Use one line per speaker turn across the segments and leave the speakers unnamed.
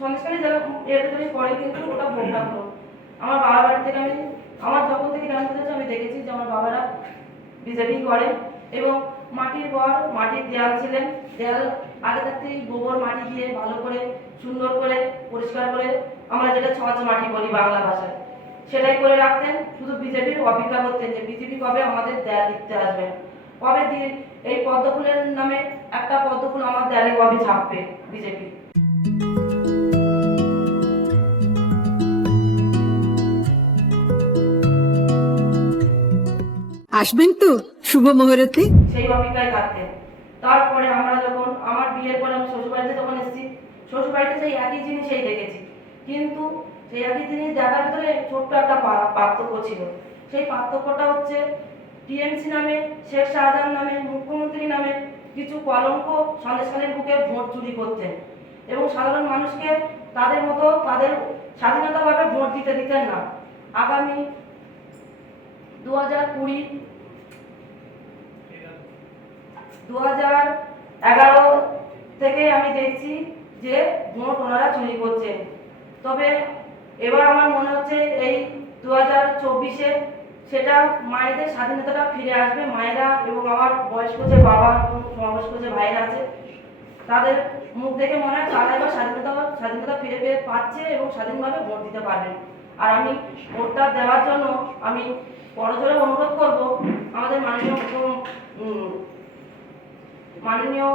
সন্দেশখালী জেলা এলাকায় পড়ে কিন্তু ওটা ভোগনাথপুর আমার বাবার বাড়ি থেকে আমি আমার যখন থেকে জ্ঞান বুঝেছে আমি দেখেছি যে আমার বাবারা বিজেপি করে এবং মাটির ঘর মাটির দেয়াল ছিলেন। দেয়াল আগে থাকতেই গোবর মাটি দিয়ে ভালো করে, সুন্দর করে, পরিষ্কার করে আমরা যেটা ছচ মাটি বলি বাংলা ভাষায়, সেটাই করে রাখতেন। শুধু বিজেপির অপেক্ষা করতেন যে বিজেপি কবে আমাদের দেয়াল দিতে আসবে। কবে দিয়ে এই পদ্মফুলের নামে একটা পদ্মফুল আমার দেয়ালে কবে ছাপবে বিজেপি?
আসবেন তো, শুভ মুহূর্তে।
সেই অপেক্ষায় থাকতেন। তারপরে আমরা যখন আমার বিয়ের পরে আমি এসেছি সেই একই দেখেছি। কিন্তু সেই একই জিনিস দেখার ভিতরে ছোট্ট একটা পার্থক্য ছিল। সেই পার্থক্যটা হচ্ছে টিএমসি নামে, শেখ শাহজাহান নামে, মুখ্যমন্ত্রী নামে কিছু কলঙ্ক সন্দেশখালীর বুকে ভোট চুরি করতেন। এবং সাধারণ মানুষকে তাদের মতো তাদের স্বাধীনতাভাবে ভোট দিতে দিতেন না। আগামী দু হাজার কুড়ি দু হাজার এগারো থেকে আমি দেখছি যে ওনারা চুরি করছেন। তবে এবার আমার মনে হচ্ছে এই দু হাজার চব্বিশে সেটা মায়েদের স্বাধীনতাটা ফিরে আসবে। মায়েরা এবং আমার বয়স্ক যে বাবা এবং সমবয়স্ক যে ভাইরা আছে, তাদের মুখ দেখে মনে হয় তারা এবার স্বাধীনতা স্বাধীনতা ফিরে পেয়ে পাচ্ছে এবং স্বাধীনভাবে ভোট দিতে পারবেন। আর আমি ভোটটা দেওয়ার জন্য আমি বড়জোরে অনুরোধ করব, আমাদের মাননীয় মাননীয়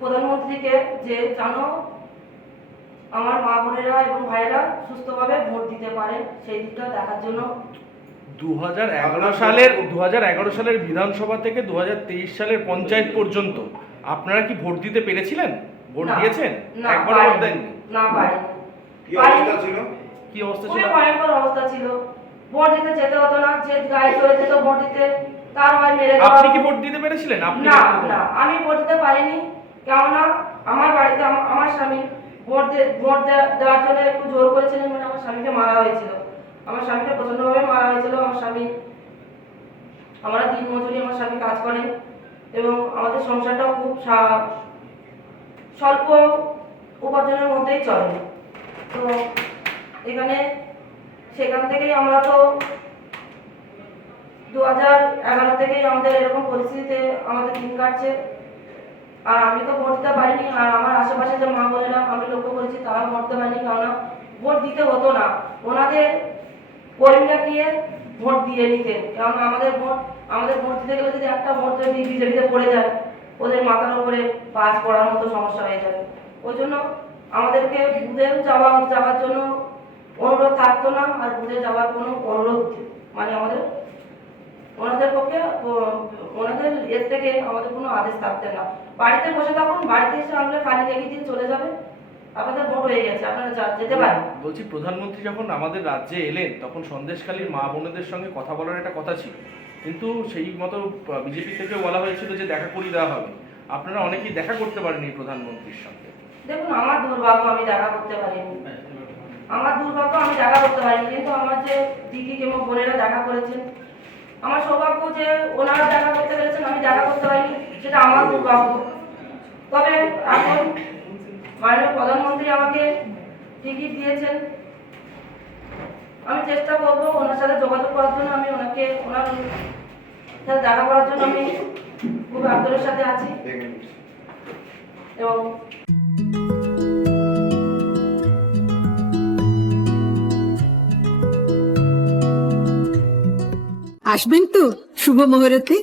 প্রধানমন্ত্রীকে যে যেন আমার মা বোনেরা এবং ভাইরা সুস্থভাবে ভোট দিতে পারে সেই দিকটা দেখার জন্য।
দু হাজার এগারো সালের দু হাজার এগারো সালের বিধানসভা থেকে দু হাজার তেইশ সালের পঞ্চায়েত পর্যন্ত আপনারা কি ভোট দিতে পেরেছিলেন? ভোট দিয়েছেন? একবার ভোট। দেননি?
না পারিনি।
কি অবস্থা ছিল?
কি অবস্থা ছিল?
ভয়ঙ্কর অবস্থা ছিল। ভোট দিতে যেতে হতো না যে গায়ে চলে যেত ভোট দিতে তার হয় মেরে
আপনি কি ভোট দিতে পেরেছিলেন? আপনি
না না আমি ভোট দিতে পারিনি। কেননা আমার বাড়িতে আমার স্বামী ভোট ভোট দেওয়ার জন্য একটু জোর করেছিলেন মানে আমার স্বামীকে মারা হয়েছিল। আমার স্বামীকে প্রচন্ডভাবে মারা হয়েছিল। আমার স্বামী আমরা দিন মজুরি আমার স্বামী কাজ করেন এবং আমাদের সংসারটাও খুব স্বল্প উপার্জনের মধ্যেই চলে। তো এখানে সেখান থেকেই আমরা তো দু হাজার এগারো থেকেই আমাদের এরকম পরিস্থিতিতে আমাদের দিন কাটছে। আর আমি তো ভোট দিতে পারিনি, আর আমার আশেপাশে যে মা বোনেরা আমি লক্ষ্য করেছি তারা ভোট দিতে পারিনি, কেননা ভোট দিতে হতো না। ওনাদের কর্মীরা গিয়ে ভোট দিয়ে নিতেন কারণ আমাদের ভোট আমাদের ভোট দিতে গেলে যদি একটা ভোট যদি বিজেপিতে পড়ে যায় ওদের মাথার উপরে বাজ পড়ার মতো সমস্যা হয়ে যাবে। ওই জন্য আমাদেরকে বুধে যাওয়া, যাওয়ার জন্য অনুরোধ থাকতো না, আর বুধে যাওয়ার কোনো অনুরোধ মানে আমাদের, ওনাদের পক্ষে ওনাদের এর থেকে আমাদের কোনো আদেশ থাকতেন না। বাড়িতে বসে থাকুন, বাড়িতে এসে আমরা খালি লেগে দিয়ে চলে যাবে। আপনাদের ভোট হয়ে গেছে আপনারা যেতে পারেন।
বলছি প্রধানমন্ত্রী যখন আমাদের রাজ্যে এলেন তখন সন্দেশখালীর মা বোনেদের সঙ্গে কথা বলার একটা কথা ছিল। কিন্তু সেই মতো বিজেপি থেকে বলা হয়েছিল যে দেখা করিয়ে দেওয়া হবে। আপনারা অনেকেই দেখা করতে পারেনি প্রধানমন্ত্রীর সঙ্গে।
দেখুন আমার দুর্ভাগ্য আমি দেখা করতে পারিনি। আমার দুর্ভাগ্য আমি দেখা করতে পারিনি কিন্তু আমার যে দিদি এবং বোনেরা দেখা করেছেন আমার সৌভাগ্য যে ওনারা দেখা করতে পেরেছেন আমি দেখা করতে পারিনি সেটা আমার দুর্ভাগ্য। তবে এখন মাননীয় প্রধানমন্ত্রী আমাকে টিকিট দিয়েছেন। আমি চেষ্টা করব ওনার সাথে যোগাযোগ করার জন্য, আমি ওনাকে, ওনার সাথে দেখা করার জন্য আমি খুব আগ্রহের সাথে আছি। এবং
আসবেন তো শুভ মুহূর্তে?